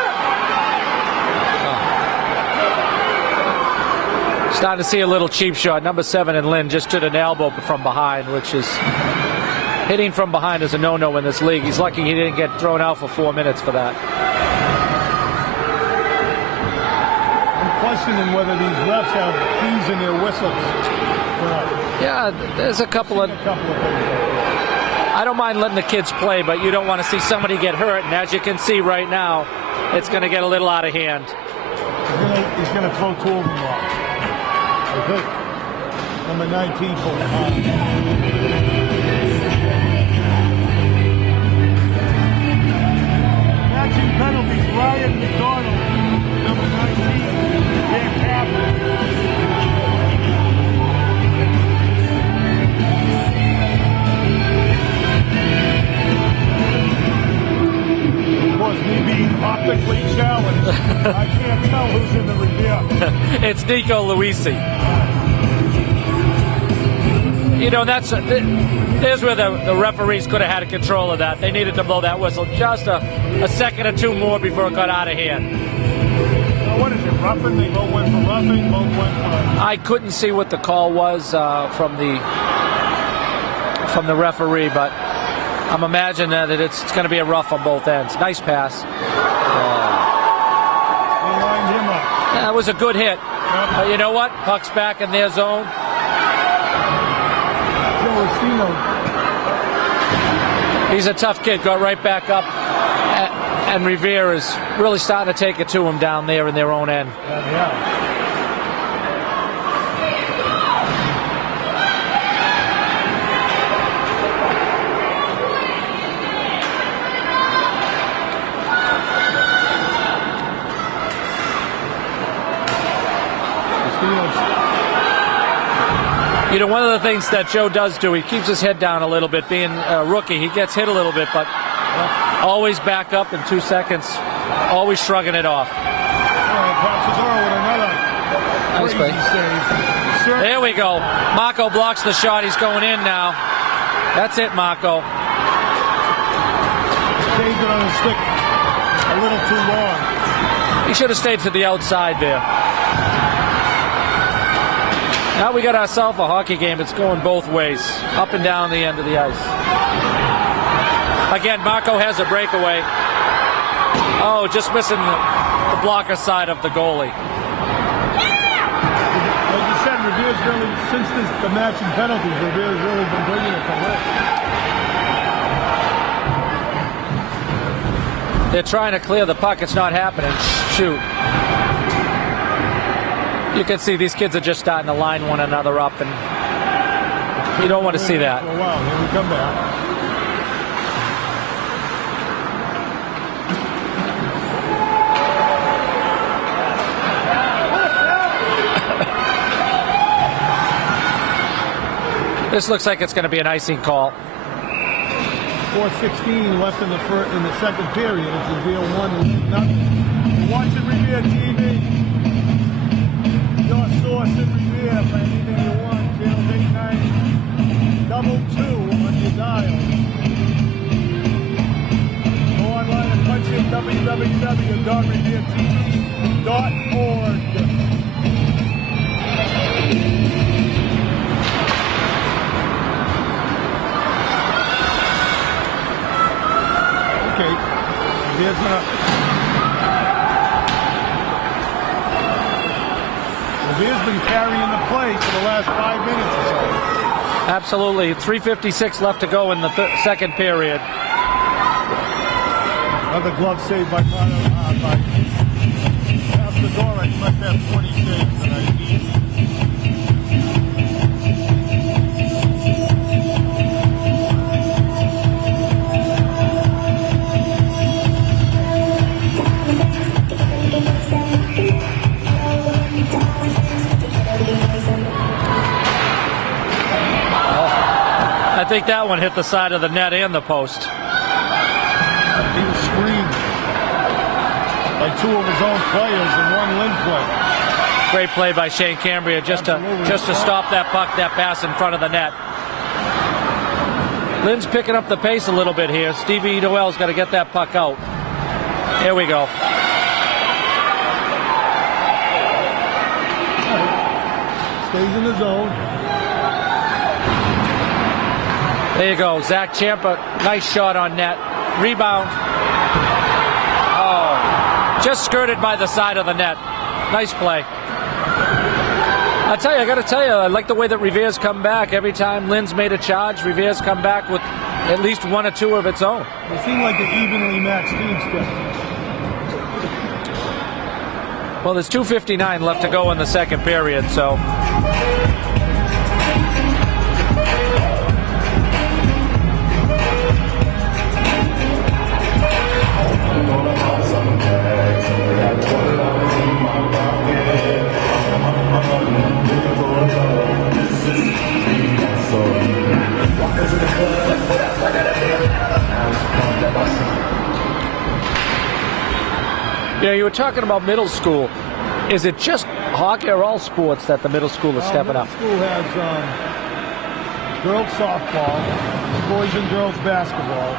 Starting to see a little cheap shot. Number 7 in Lynn just took an elbow from behind, which is hitting from behind is a no-no in this league. He's lucky he didn't get thrown out for 4 minutes for that. I'm questioning whether these refs have keys in their whistles. Yeah, there's a couple of things. I don't mind letting the kids play, but you don't want to see somebody get hurt. And as you can see right now, it's going to get a little out of hand. He's going to throw 2 of them off. I think. Number 19 for matching penalties, Ryan McDonald, number 19, their captain. Of course, me being optically challenged, I can't tell who's in the Revere. It's Nico Luisi. You know, there's where the referees could have had control of that. They needed to blow that whistle just a second or two more before it got out of hand. What is it, roughing? They both went for roughing, both went for... I couldn't see what the call was from the referee, but I'm imagining that it's going to be a rough on both ends. Nice pass. They lined him up. That was a good hit. But you know what? Puck's back in their zone. He's a tough kid. Got right back up. And Revere is really starting to take it to him down there in their own end. Yeah. You know, one of the things that Joe does do, he keeps his head down a little bit. Being a rookie, he gets hit a little bit, but always back up in 2 seconds, always shrugging it off. Nice play. There we go. Marco blocks the shot. He's going in now. That's it, Marco. Changed it on his stick a little too long. He should have stayed to the outside there. Now we got ourselves a hockey game. It's going both ways, up and down the end of the ice. Again, Marco has a breakaway. Oh, just missing the blocker side of the goalie. Like you said, Revere's really, since the matching penalties, Revere's really been bringing it to lift. They're trying to clear the puck. It's not happening. Shoot. You can see these kids are just starting to line one another up, and you don't want to see that. For a while, here we come back. This looks like it's going to be an icing call. 4:16 left in the second period. It's Revere 1-0. You're watching Revere TV. Your source in Revere for anything you want. Channel 890 22 on your dial. Go online and punch in www.reveretv.org. Okay, here's Revere's been carrying the play for the last 5 minutes or so. Absolutely. 3:56 left to go in the second period. Another glove save by Pastor. He must have 20 saves tonight. I think that one hit the side of the net and the post. He was screened by two of his own players and one Lynn play. Great play by Shane Cambria just to stop that puck, that pass in front of the net. Lynn's picking up the pace a little bit here. Stevie Noel's got to get that puck out. Here we go. Stays in the zone. There you go. Zach Ciampa, nice shot on net. Rebound. Oh, just skirted by the side of the net. Nice play. I got to tell you, I like the way that Revere's come back. Every time Lynn's made a charge, Revere's come back with at least one or two of its own. They seem like an evenly matched team still. Well, there's 2:59 left to go in the second period, so Now, you were talking about middle school. Is it just hockey or all sports that the middle school is stepping up? Middle school has girls softball, boys and girls basketball,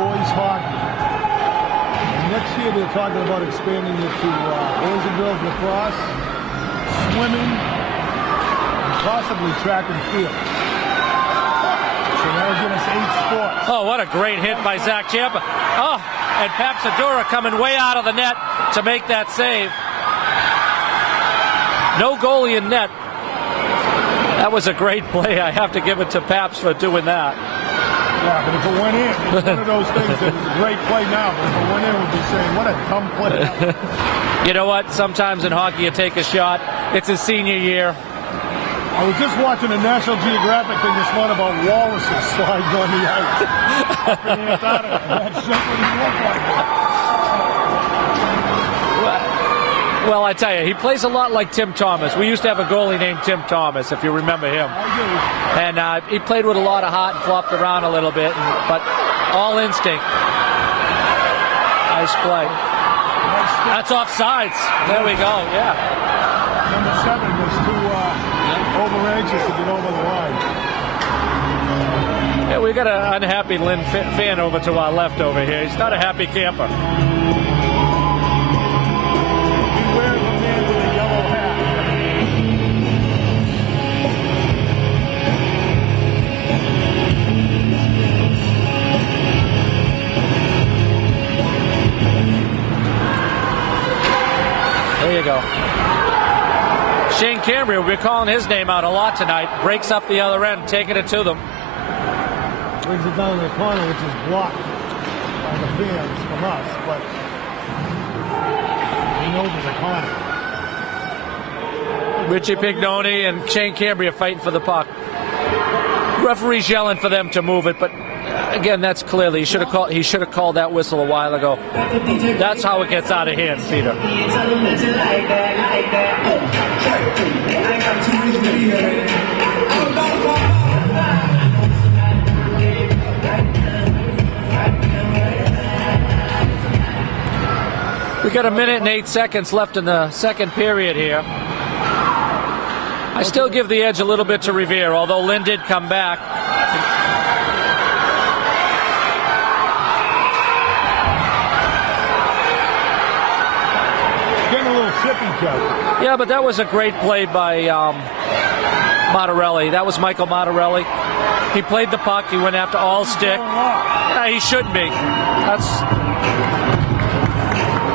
boys hockey. And next year they're talking about expanding it to boys and girls lacrosse, swimming, and possibly track and field. So that'll give us 8 sports. Oh, what a great hit by Zach Ciampa. Oh, and Papsadura coming way out of the net to make that save. No goalie in net. That was a great play. I have to give it to Paps for doing that. Yeah, but if it went in, it's one of those things that is a great play now, but if it went in, we'd be saying, what a dumb play. You know what? Sometimes in hockey you take a shot. It's his senior year. I was just watching a National Geographic thing this morning about walruses sliding on the ice. Up in Antarctica. That's just what he looked like. Well, I tell you, he plays a lot like Tim Thomas. We used to have a goalie named Tim Thomas, if you remember him. I do. And he played with a lot of heart and flopped around a little bit, but all instinct. Nice play. That's offsides. There we go, yeah. Number 7 was too over anxious to get over the line. Yeah, we got an unhappy Lynn fan over to our left over here. He's not a happy camper. Beware of the man with a yellow hat. There you go. Shane Cambria, we're calling his name out a lot tonight. Breaks up the other end, taking it to them. Brings it down to the corner, which is blocked by the fans from us, but he knows there's a corner. Richie Pignoni and Shane Cambria fighting for the puck. Referee's yelling for them to move it, but again, that's clearly he should have called that whistle a while ago. That's how it gets out of hand, Peter. We got 1 minute and 8 seconds left in the second period here. I still give the edge a little bit to Revere, although Lynn did come back. Getting a little chippy, Joe. Yeah, but that was a great play by Martorelli. That was Michael Martorelli. He played the puck. He went after all stick. He shouldn't be.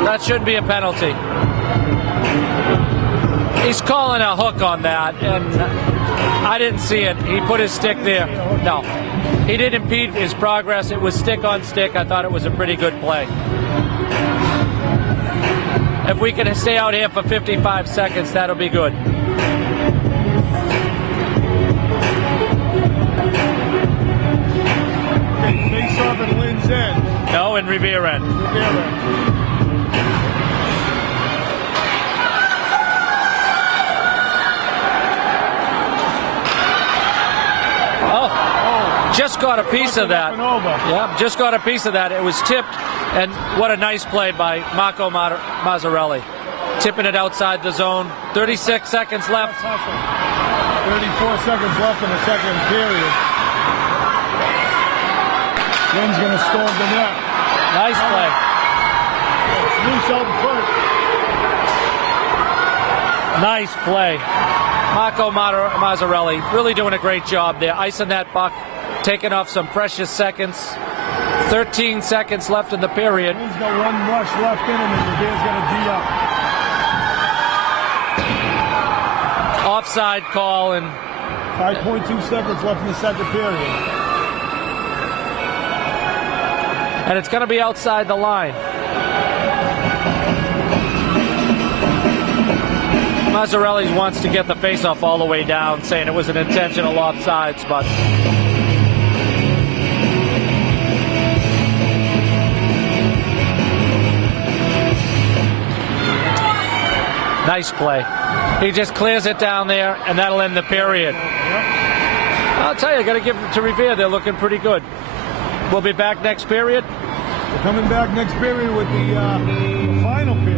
That shouldn't be a penalty. He's calling a hook on that, and I didn't see it. He put his stick there. No, he didn't impede his progress. It was stick on stick. I thought it was a pretty good play. If we can stay out here for 55 seconds, that'll be good. Face off at Lynn's end. No, in Revere end. Just got a piece of that. Yeah, just got a piece of that. It was tipped, and what a nice play by Marco Mazzarelli. Tipping it outside the zone. 36 seconds left. 34 seconds left in the second period. Lynn's going to storm the net. Nice play. It's loose out in front. Nice play. Marco Mazzarelli really doing a great job there. Icing that puck. Taking off some precious seconds. 13 seconds left in the period. Lynn's got one rush left in him, and Revere's got a D up. Offside call, and 5.2 seconds left in the second period. And it's going to be outside the line. Mazzarelli wants to get the faceoff all the way down, saying it was an intentional offsides, but nice play. He just clears it down there, and that'll end the period. I'll tell you, got to give it to Revere. They're looking pretty good. We'll be back next period. We're coming back next period with the final period.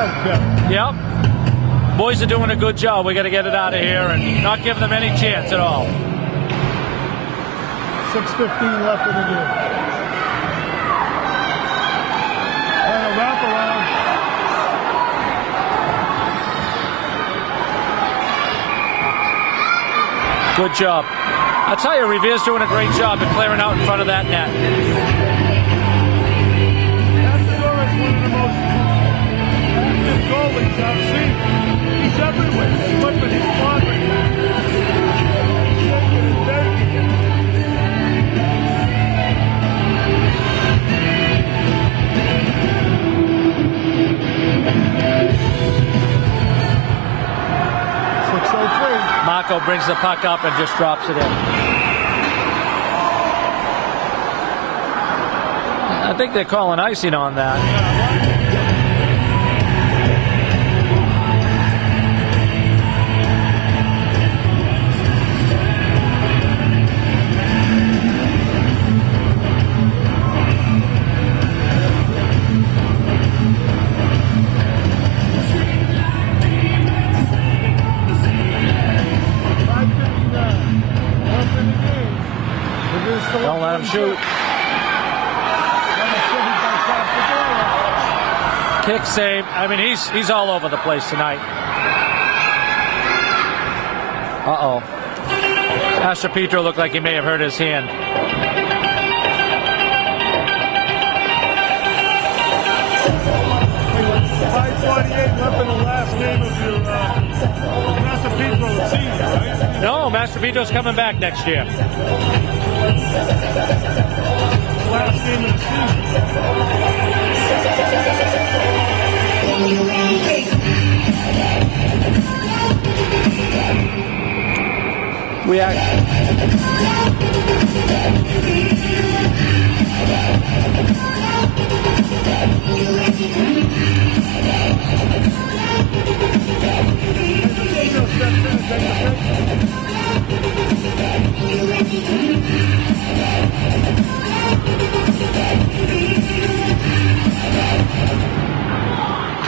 has, Kevin. Yep. Boys are doing a good job. We got to get it out of here and not give them any chance at all. 6:15 left in the game. And a wraparound. Good job. I tell you, Revere's doing a great job at clearing out in front of that net. Goalies I've seen. He's everywhere. He's flipping, he's laundering. Shaking and baking. Marco brings the puck up and just drops it in. I think they're calling icing on that. 5:59 left in the game. Don't let him shoot. Kick save. I mean, he's all over the place tonight. Uh-oh. Astropetro looked like he may have hurt his hand. 5:48 left in the last game of your Astropetro season, right? No, Mastropetro's coming back next year. Last game of the season. We act.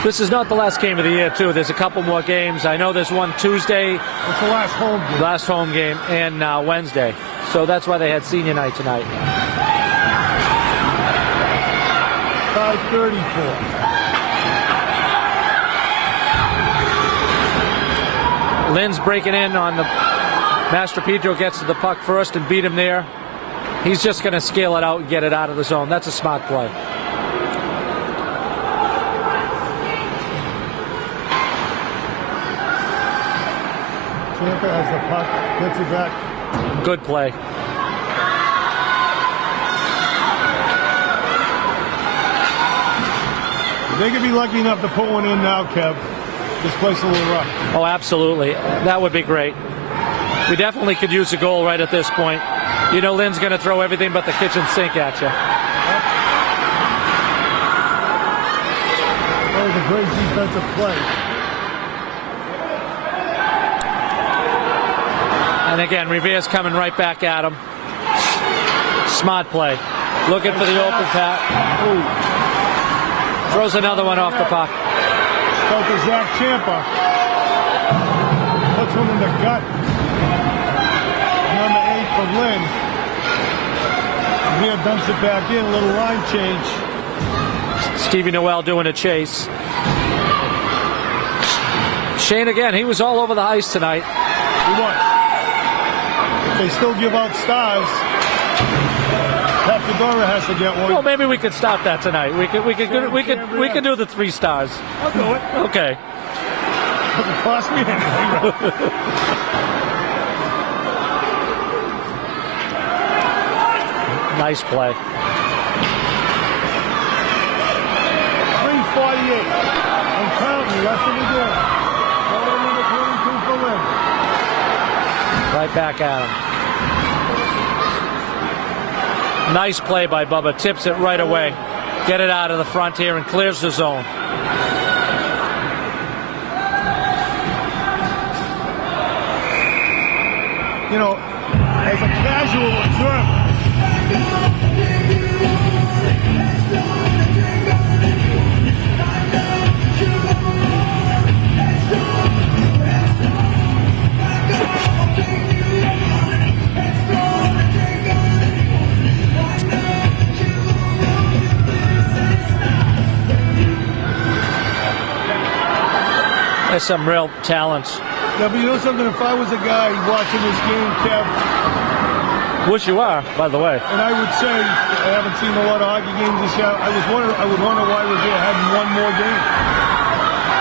This is not the last game of the year, too. There's a couple more games. I know there's one Tuesday. It's the last home game. Last home game, and Wednesday. So that's why they had senior night tonight. 5:34. Lynn's breaking in on the... Mastropetra gets to the puck first and beat him there. He's just going to scale it out and get it out of the zone. That's a smart play. Tampa has the puck, gets it back. Good play. They could be lucky enough to put one in now, Kev. This place is a little rough. Oh, absolutely. That would be great. We definitely could use a goal right at this point. You know Lynn's going to throw everything but the kitchen sink at you. That was a great defensive play. And again, Revere's coming right back at him. Smart play. Looking for the open pass. Throws another one off the puck. Go to Zach Champa. Puts one in the gut. Number 8 for Lynn. Revere dumps it back in. A little line change. Stevie Noel doing a chase. Shane again, he was all over the ice tonight. He was. If they still give out stars, Fedora has to get one. Well, maybe we could stop that tonight. We could do the 3 stars. I'll do it. Okay. Doesn't cost me anything. Nice play. 3:48 and counting left in the game. Goal number 22 for Lynn. Right back at him. Nice play by Bubba. Tips it right away. Get it out of the front here and clears the zone. You know, as a casual observer, There's some real talent. Yeah, but you know something? If I was a guy watching this game, Kev, Wish you are, by the way. and I would say I haven't seen a lot of hockey games this year. I would wonder why Revere hadn't won more games.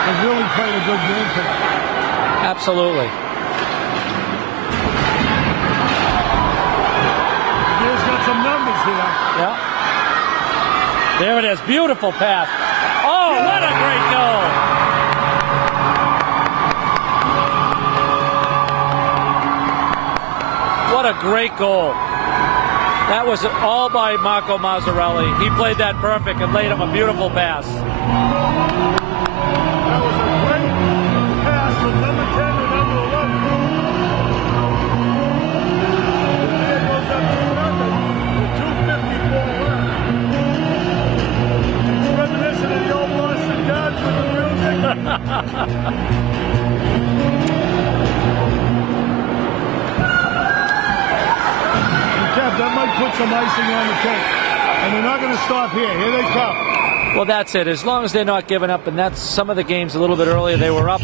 They really played a good game tonight. Absolutely. Revere's got some numbers here. Yeah. There it is. Beautiful pass. Oh, what a great goal. What a great goal. That was all by Marco Mazzarelli. He played that perfect and laid him a beautiful pass. That was a great pass from number 10 to number 11. Revere goes up 2-0 with 2:54 left. It's reminiscent of the old Boston Dodge with the music. Kev, that might put some icing on the cake. And they're not going to stop here. Here they come. Well, that's it. As long as they're not giving up, and that's some of the games a little bit earlier, they were up,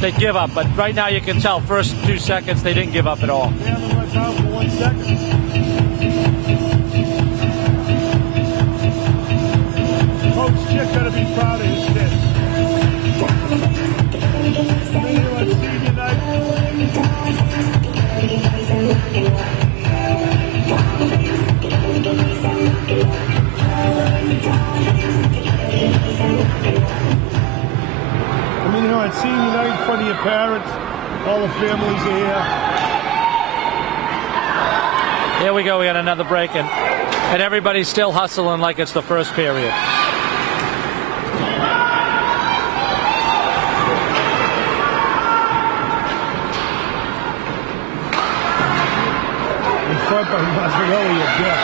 they give up. But right now you can tell, first 2 seconds, they didn't give up at all. They haven't let down for 1 second. Coach Chick got to be proud of his kids. Here on senior night. I mean, on senior night in front of your parents, all the families are here. Here we go. We got another break, and everybody's still hustling like it's the first period. In front by Mazzarelli, you're dead.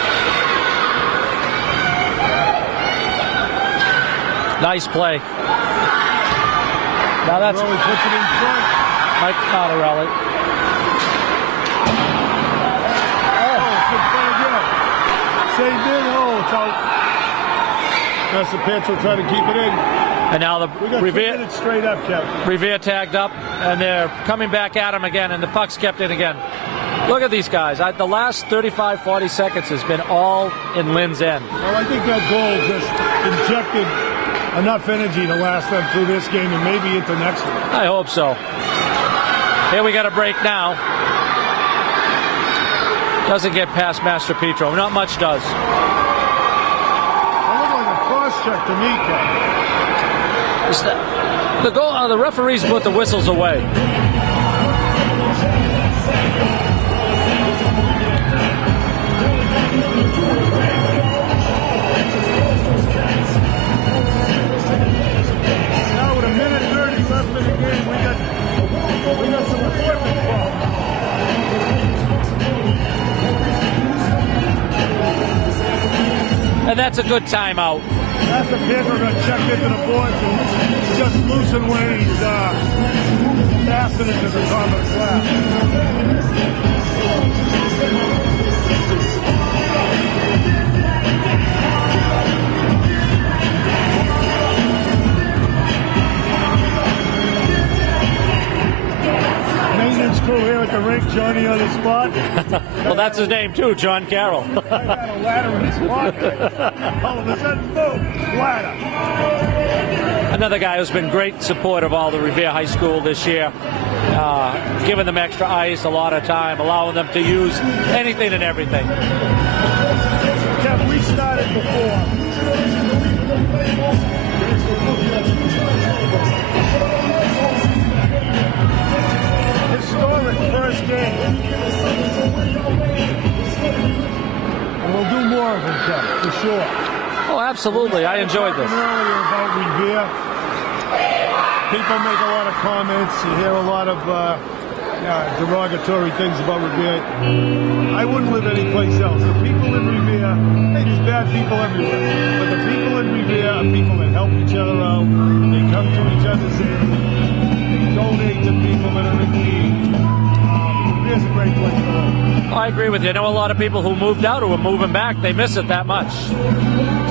Nice play. Now that's Mazzarelli puts it in front. Mike Mazzarelli. Oh, it's in front again. Saved it. Oh, it's out. That's the pitch. We'll try to keep it in. And now We got 2 Revere minutes straight up, Kevin. Revere tagged up, and they're coming back at him again, and the puck's kept in again. Look at these guys. The last 35, 40 seconds has been all in Lynn's end. Well, I think that goal just injected enough energy to last them through this game and maybe into next one. I hope so. Here we got a break now. Doesn't get past Master Petro. Not much does. That looked like a cross-check to me, Kevin. The goal. The referees put the whistles away. Now with a minute 30 left in the game, we got some equipment problems. And that's a good timeout. That's the Pedro got checked into the boards and just loosened when he's fastened into the top of the slab. Maintenance crew here at the rink, Johnny on the spot. Well, that's his name too, John Carroll. I had a ladder in his pocket. All of a sudden, boom, ladder. Another guy who's been great support of all the Revere High School this year, giving them extra ice, a lot of time, allowing them to use anything and everything. Kev, we started before. Historic first game. And we'll do more of them, Kev, for sure. Oh, absolutely. I enjoyed this. Earlier about Revere. People make a lot of comments. You hear a lot of derogatory things about Revere. I wouldn't live anyplace else. The people in Revere, hey, there's bad people everywhere. But the people in Revere are people that help each other out. They come to each other's aid. They donate to people that are in need. Revere's a great place to live. I agree with you. I know a lot of people who moved out who are moving back. They miss it that much. Exactly. It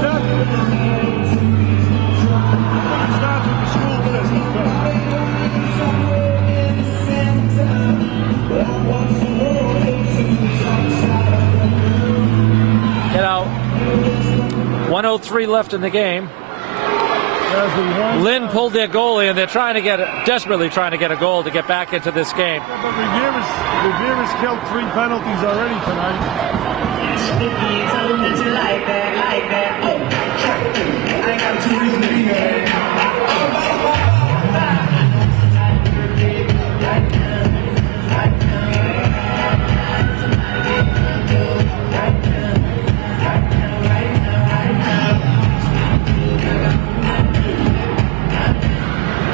starts with the school system, too. about 3 left in the game. Lynn pulled their goalie, and they're desperately trying to get a goal to get back into this game. Yeah, but Rivera's killed 3 penalties already tonight.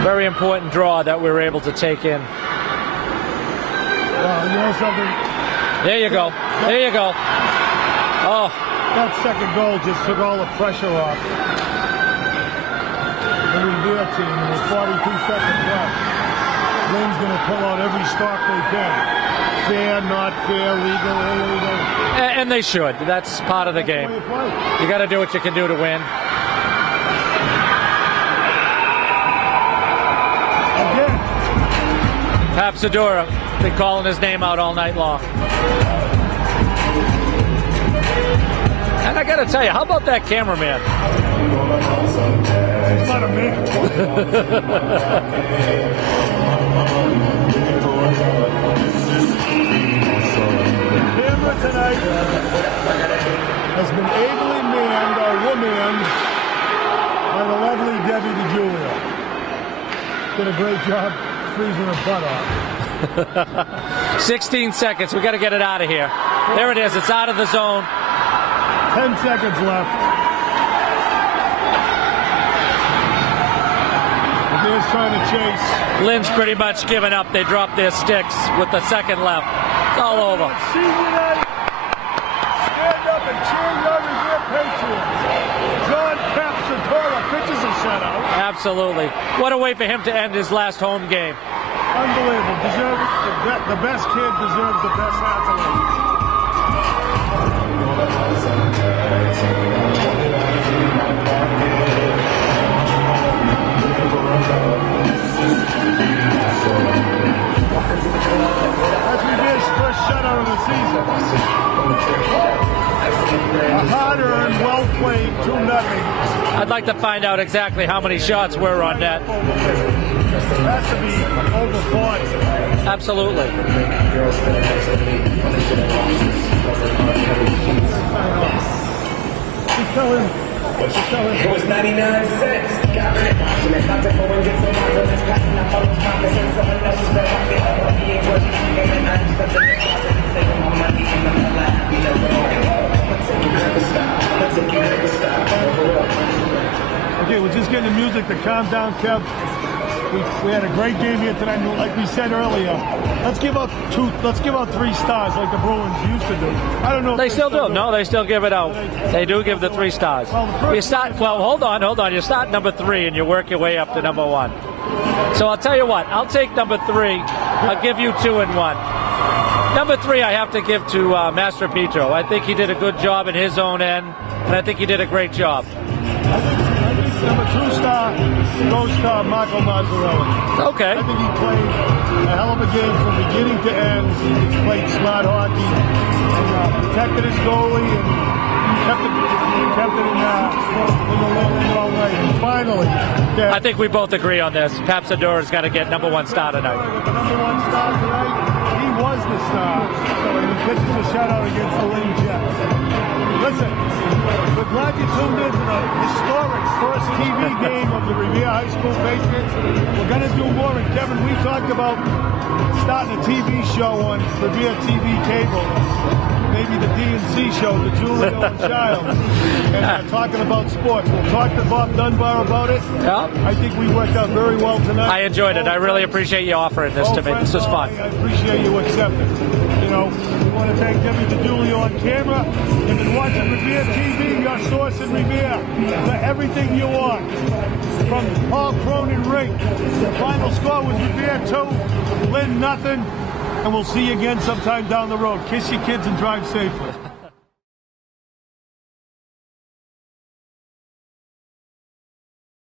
Very important draw that we were able to take in. Well, you know something? There you go. There you go. Oh. That second goal just took all the pressure off the Revere team. With 42 seconds left, Lynn's going to pull out every stock they can. Fair, not fair, legal, illegal. And they should. That's part of the game. You got to do what you can do to win. Papsadura, been calling his name out all night long. And I gotta tell you, how about that cameraman? He's not a man. The camera tonight has been ably manned or woman by the lovely Debbie DeJulia. Did a great job freezing her butt off. 16 seconds. We got to get it out of here. There it is. It's out of the zone. 10 seconds left. Here's trying to chase. Lynn's pretty much given up. They dropped their sticks with the second left. It's all over. Senior night. Stand up and cheer your Revere Patriots. John Papsadura pitches a shutout. Absolutely. What a way for him to end his last home game. Unbelievable. The best kid deserves the best accolades. That's Revere's first shutout of the season. A hard-earned, well-played 2-0. I'd like to find out exactly how many shots were on net. It has to be over 40. Absolutely. Tell him. It was 99 cents. Got rid of it. About to go and get some more. Let's pass it up. Someone else's bed. He ain't working. And I just got the next one. Saving my money and I'm not happy. Let's take it never stop. Okay, we're just getting the music to calm down, Kev. We had a great game here tonight. Like we said earlier, let's give out 3 stars like the Bruins used to do. I don't know if They still do. No, they still give it out. They do give the 3 stars. Hold on. You start number 3 and you work your way up to number 1. So I'll tell you what, I'll take number 3. I'll give you 2 and 1. Number 3 I have to give to Master Petro. I think he did a good job in his own end, and I think he did a great job. Number 2 star goes to Marco Mazzarelli. Okay. I think he played a hell of a game from beginning to end. He played smart hockey and protected his goalie and kept it in the all right. And finally, I think we both agree on this. Papsadura's got to get number 1 star tonight. With the number 1 star tonight, he was the star. And he pitches a shutout against the Lynn Jets. Listen, we're glad you tuned in to the historic first TV game of the Revere High School Patriots. We're going to do more. And Kevin, we talked about starting a TV show on Revere TV cable. Maybe the D&C show, the Julio and Childs, and talking about sports. We'll talk to Bob Dunbar about it. Yeah. I think we worked out very well tonight. I enjoyed it. I really appreciate you offering this to me. This was fun. I appreciate you accepting. You know, we want to thank Debbie DeJulia on camera. You've been watching Revere TV, your source in Revere, for everything you want. From Paul Cronin Rink, the final score was Revere 2, Lynn nothing. And we'll see you again sometime down the road. Kiss your kids and drive safely.